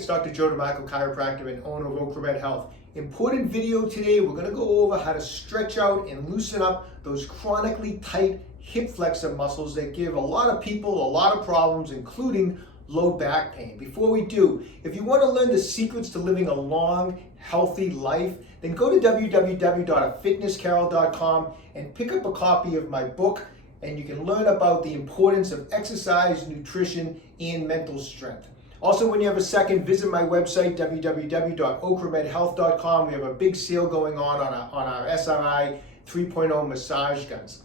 it's Dr. Joe DeMarco, chiropractor and owner of OcraMed Health. Important video today. We're going to go over how to stretch out and loosen up those chronically tight hip flexor muscles that give a lot of people a lot of problems, including low back pain. Before we do, if you want to learn the secrets to living a long, healthy life, then go to www.fitnesscarol.com and pick up a copy of my book, and you can learn about the importance of exercise, nutrition, and mental strength. Also, when you have a second, visit my website, www.OcraMedHealth.com. We have a big sale going on our SRI 3.0 massage guns.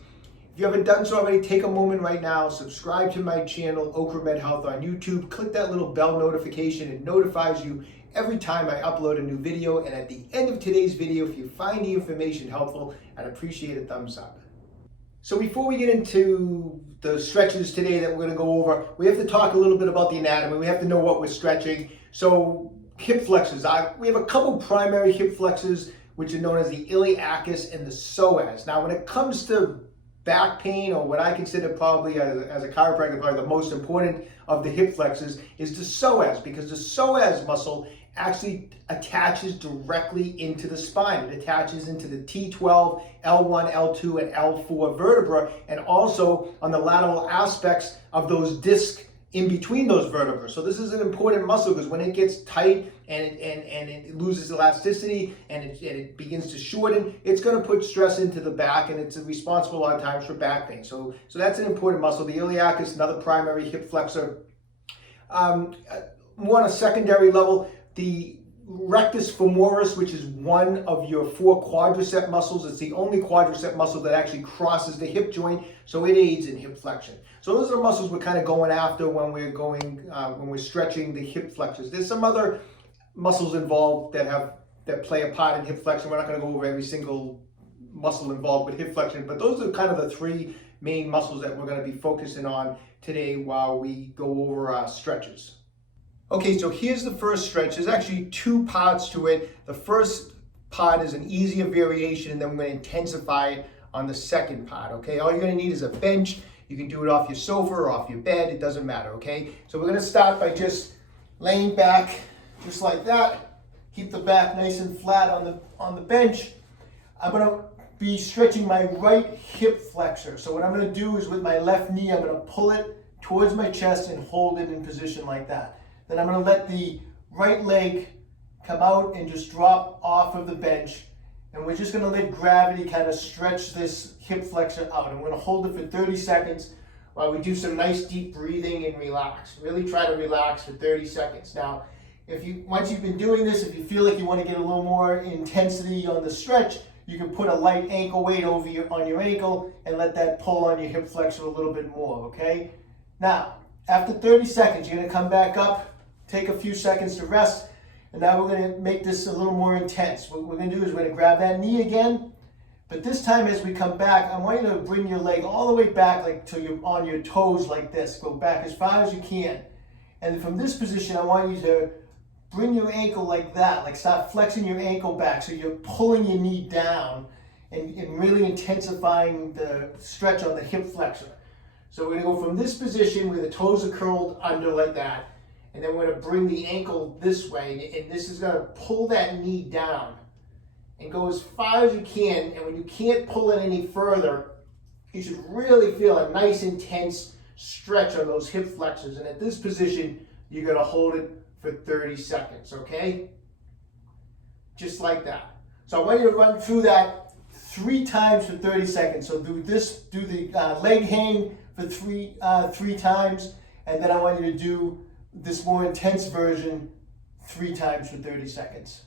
If you haven't done so already, take a moment right now, subscribe to my channel, OcraMed Health on YouTube. Click that little bell notification. It notifies you every time I upload a new video. And at the end of today's video, if you find the information helpful, I'd appreciate a thumbs up. So before we get into the stretches today that we're going to go over, we have to talk a little bit about the anatomy. We have to know what we're stretching. So hip flexors, we have a couple primary hip flexors, which are known as the iliacus and the psoas. Now, when it comes to back pain, or what I consider probably as a chiropractor, probably the most important of the hip flexors is the psoas, because the psoas muscle actually attaches directly into the spine. It attaches into the T12, L1, L2, and L4 vertebra, and also on the lateral aspects of those discs in between those vertebrae. So this is an important muscle because when it gets tight and it loses elasticity and it begins to shorten, it's going to put stress into the back, and it's responsible a lot of times for back pain. So that's an important muscle. The iliacus, another primary hip flexor. More on a secondary level, the rectus femoris, which is one of your 4 quadriceps muscles. It's the only quadricep muscle that actually crosses the hip joint, so it aids in hip flexion. So those are the muscles we're kind of going after when we're stretching the hip flexors. There's some other muscles involved that play a part in hip flexion. We're not going to go over every single muscle involved with hip flexion, but those are kind of the 3 main muscles that we're going to be focusing on today while we go over stretches. Okay, so here's the first stretch. There's actually 2 parts to it. The first part is an easier variation, and then we're going to intensify it on the second part, okay? All you're going to need is a bench. You can do it off your sofa or off your bed. It doesn't matter, okay? So we're going to start by just laying back just like that. Keep the back nice and flat on the bench. I'm going to be stretching my right hip flexor. So what I'm going to do is with my left knee, I'm going to pull it towards my chest and hold it in position like that. Then I'm going to let the right leg come out and just drop off of the bench. And we're just going to let gravity kind of stretch this hip flexor out. I'm going to hold it for 30 seconds while we do some nice deep breathing and relax. Really try to relax for 30 seconds. Now, once you've been doing this, if you feel like you want to get a little more intensity on the stretch, you can put a light ankle weight on your ankle and let that pull on your hip flexor a little bit more, okay? Now, after 30 seconds, you're going to come back up, take a few seconds to rest, and now we're going to make this a little more intense. What we're going to do is we're going to grab that knee again, but this time as we come back, I want you to bring your leg all the way back, like till you're on your toes like this. Go back as far as you can. And from this position, I want you to bring your ankle like that, like start flexing your ankle back so you're pulling your knee down and really intensifying the stretch on the hip flexor. So we're going to go from this position where the toes are curled under like that, and then we're going to bring the ankle this way, and this is going to pull that knee down and go as far as you can. And when you can't pull it any further, you should really feel a nice intense stretch on those hip flexors. And at this position, you're going to hold it for 30 seconds, okay? Just like that. So I want you to run through that 3 times for 30 seconds. So do the leg hang for three times, and then I want you to do this more intense version 3 times for 30 seconds.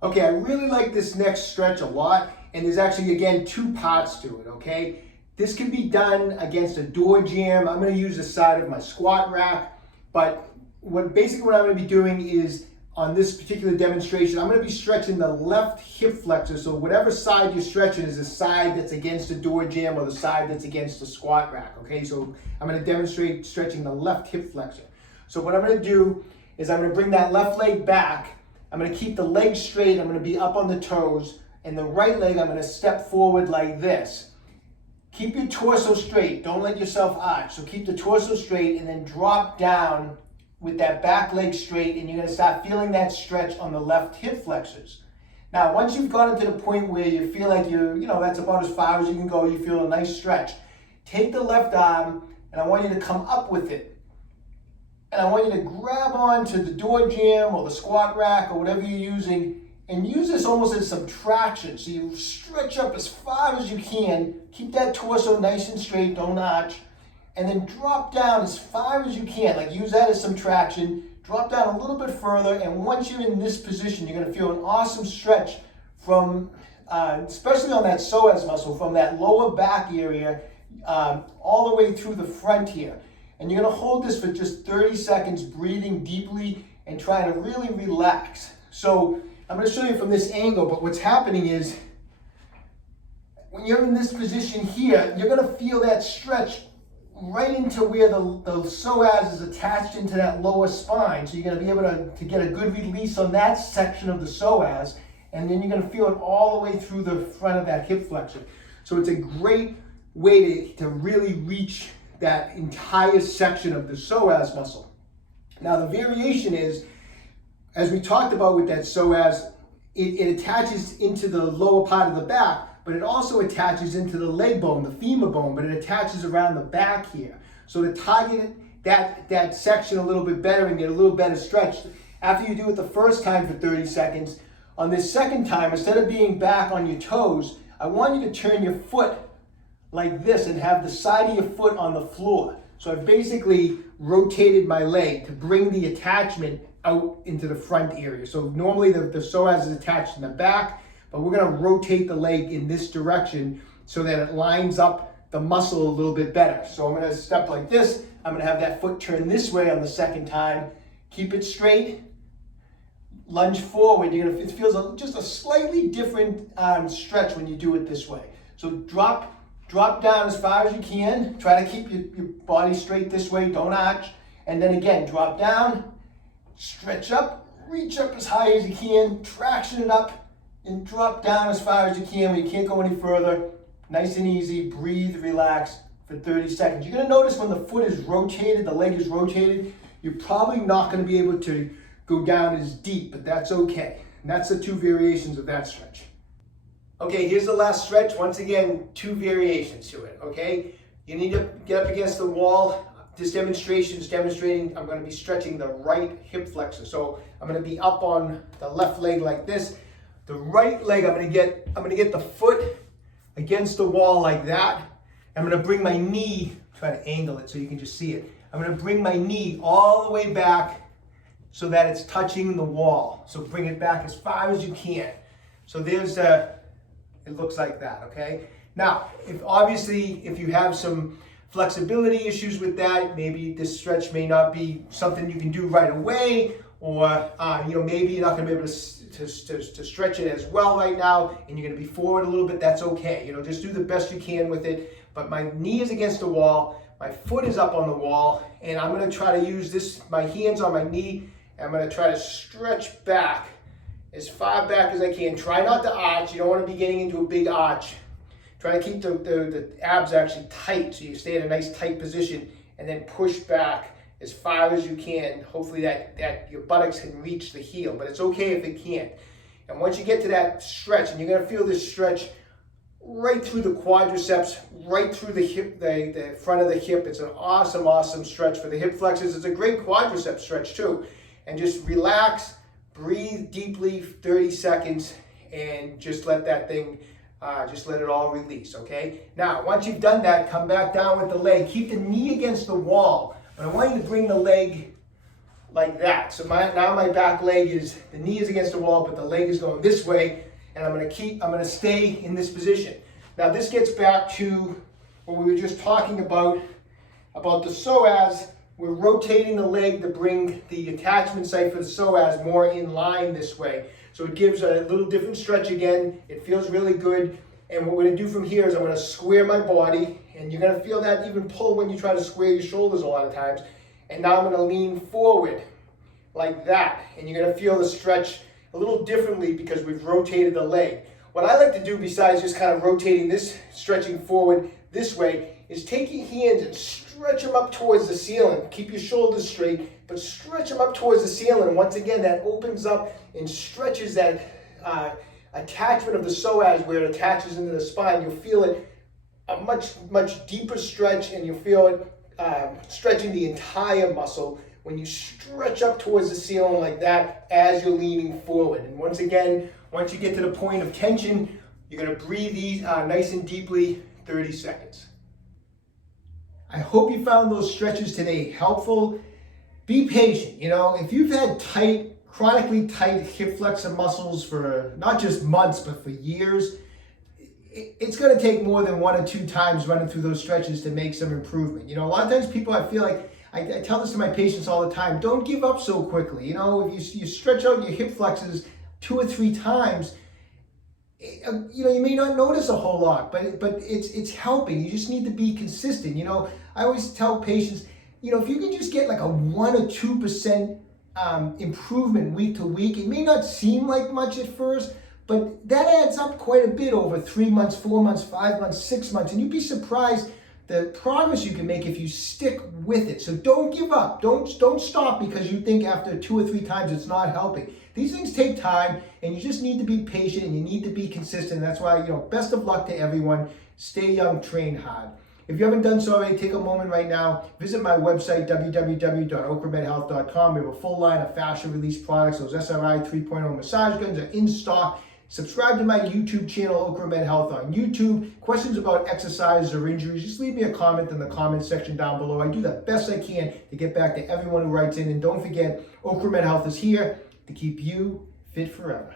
Okay, I really like this next stretch a lot, and there's actually, again, 2 parts to it, okay? This can be done against a door jamb. I'm going to use the side of my squat rack, but basically what I'm going to be doing is, on this particular demonstration, I'm going to be stretching the left hip flexor. So whatever side you're stretching is the side that's against the door jamb or the side that's against the squat rack, okay? So I'm going to demonstrate stretching the left hip flexor. So what I'm going to do is I'm going to bring that left leg back. I'm going to keep the leg straight. I'm going to be up on the toes. And the right leg, I'm going to step forward like this. Keep your torso straight. Don't let yourself arch. So keep the torso straight and then drop down with that back leg straight, and you're going to start feeling that stretch on the left hip flexors. Now, once you've gotten to the point where you feel like that's about as far as you can go, you feel a nice stretch, take the left arm, and I want you to come up with it. And I want you to grab onto the door jamb or the squat rack or whatever you're using, and use this almost as some traction. So you stretch up as far as you can, keep that torso nice and straight, don't arch, and then drop down as far as you can. Like, use that as some traction. Drop down a little bit further, and once you're in this position, you're going to feel an awesome stretch from, especially on that psoas muscle, from that lower back area all the way through the front here. And you're going to hold this for just 30 seconds, breathing deeply and trying to really relax. So I'm going to show you from this angle, but what's happening is when you're in this position here, you're going to feel that stretch right into where the psoas is attached into that lower spine. So you're going to be able to get a good release on that section of the psoas, and then you're going to feel it all the way through the front of that hip flexor. So it's a great way to really reach that entire section of the psoas muscle. Now the variation is, as we talked about with that psoas, it attaches into the lower part of the back, but it also attaches into the leg bone, the femur bone, but it attaches around the back here. So to target that section a little bit better and get a little better stretch, after you do it the first time for 30 seconds, on this second time, instead of being back on your toes, I want you to turn your foot like this and have the side of your foot on the floor. So I've basically rotated my leg to bring the attachment out into the front area. So normally the psoas is attached in the back, but we're going to rotate the leg in this direction so that it lines up the muscle a little bit better. So I'm going to step like this. I'm going to have that foot turn this way on the second time. Keep it straight. Lunge forward. It feels just a slightly different stretch when you do it this way. So drop down as far as you can. Try to keep your body straight this way. Don't arch. And then again, drop down, stretch up, reach up as high as you can, traction it up, and drop down as far as you can when you can't go any further. Nice and easy. Breathe, relax for 30 seconds. You're going to notice when the foot is rotated, the leg is rotated, you're probably not going to be able to go down as deep, but that's okay. And that's the two variations of that stretch. Okay, here's the last stretch. Once again, two variations to it, okay? You need to get up against the wall. This demonstration is demonstrating I'm going to be stretching the right hip flexor. So I'm going to be up on the left leg like this. The right leg, I'm going to get the foot against the wall like that. I'm going to bring my knee, try to angle it so you can just see it. I'm going to bring my knee all the way back so that it's touching the wall. So bring it back as far as you can. So there's it looks like that, okay? Now, if you have some flexibility issues with that, maybe this stretch may not be something you can do right away, or maybe you're not going to be able to stretch it as well right now, and you're going to be forward a little bit. That's okay. Just do the best you can with it. But my knee is against the wall, my foot is up on the wall, and I'm going to try to use my hands on my knee, and I'm going to try to stretch back as far back as I can. Try not to arch. You don't want to be getting into a big arch. Try to keep the abs actually tight so you stay in a nice tight position, and then push back as far as you can. Hopefully that your buttocks can reach the heel, but it's okay if it can't. And once you get to that stretch, and you're going to feel this stretch right through the quadriceps, right through the hip, the front of the hip. It's an awesome, awesome stretch for the hip flexors. It's a great quadricep stretch too. And just relax, breathe deeply, 30 seconds, and just let that thing, just let it all release, okay? Now, once you've done that, come back down with the leg. Keep the knee against the wall. But I want you to bring the leg like that. So now my back leg the knee is against the wall, but the leg is going this way, and I'm going to stay in this position. Now this gets back to what we were just talking about the psoas. We're rotating the leg to bring the attachment site for the psoas more in line this way. So it gives a little different stretch again. It feels really good. And what we're going to do from here is I'm going to square my body, and you're going to feel that even pull when you try to square your shoulders a lot of times. And now I'm going to lean forward like that. And you're going to feel the stretch a little differently because we've rotated the leg. What I like to do besides just kind of rotating this, stretching forward this way, is take your hands and stretch them up towards the ceiling. Keep your shoulders straight. but stretch them up towards the ceiling. And once again, that opens up and stretches that attachment of the psoas where it attaches into the spine. You'll feel it a much deeper stretch, and you'll feel it stretching the entire muscle when you stretch up towards the ceiling like that as you're leaning forward. And once again, once you get to the point of tension, you're going to breathe these nice and deeply, 30 seconds. I hope you found those stretches today helpful. Be patient. If you've had chronically tight hip flexor muscles for not just months, but for years, it's going to take more than 1 or 2 times running through those stretches to make some improvement. A lot of times people, I feel like, I tell this to my patients all the time, don't give up so quickly. If you stretch out your hip flexors 2 or 3 times, you may not notice a whole lot, but it's helping. You just need to be consistent. I always tell patients, if you can just get like a 1 or 2% improvement week to week, it may not seem like much at first, but that adds up quite a bit over 3 months, 4 months, 5 months, 6 months, and you'd be surprised the progress you can make if you stick with it. So don't give up. Don't stop because you think after 2 or 3 times it's not helping. These things take time, and you just need to be patient, and you need to be consistent. That's why, best of luck to everyone. Stay young, train hard. If you haven't done so already, take a moment right now. Visit my website, www.OcraMedHealth.com. We have a full line of fascia release products. Those SRI 3.0 massage guns are in stock. Subscribe to my YouTube channel, OcraMed Health on YouTube. Questions about exercises or injuries, just leave me a comment in the comment section down below. I do the best I can to get back to everyone who writes in. And don't forget, OcraMed Health is here to keep you fit forever.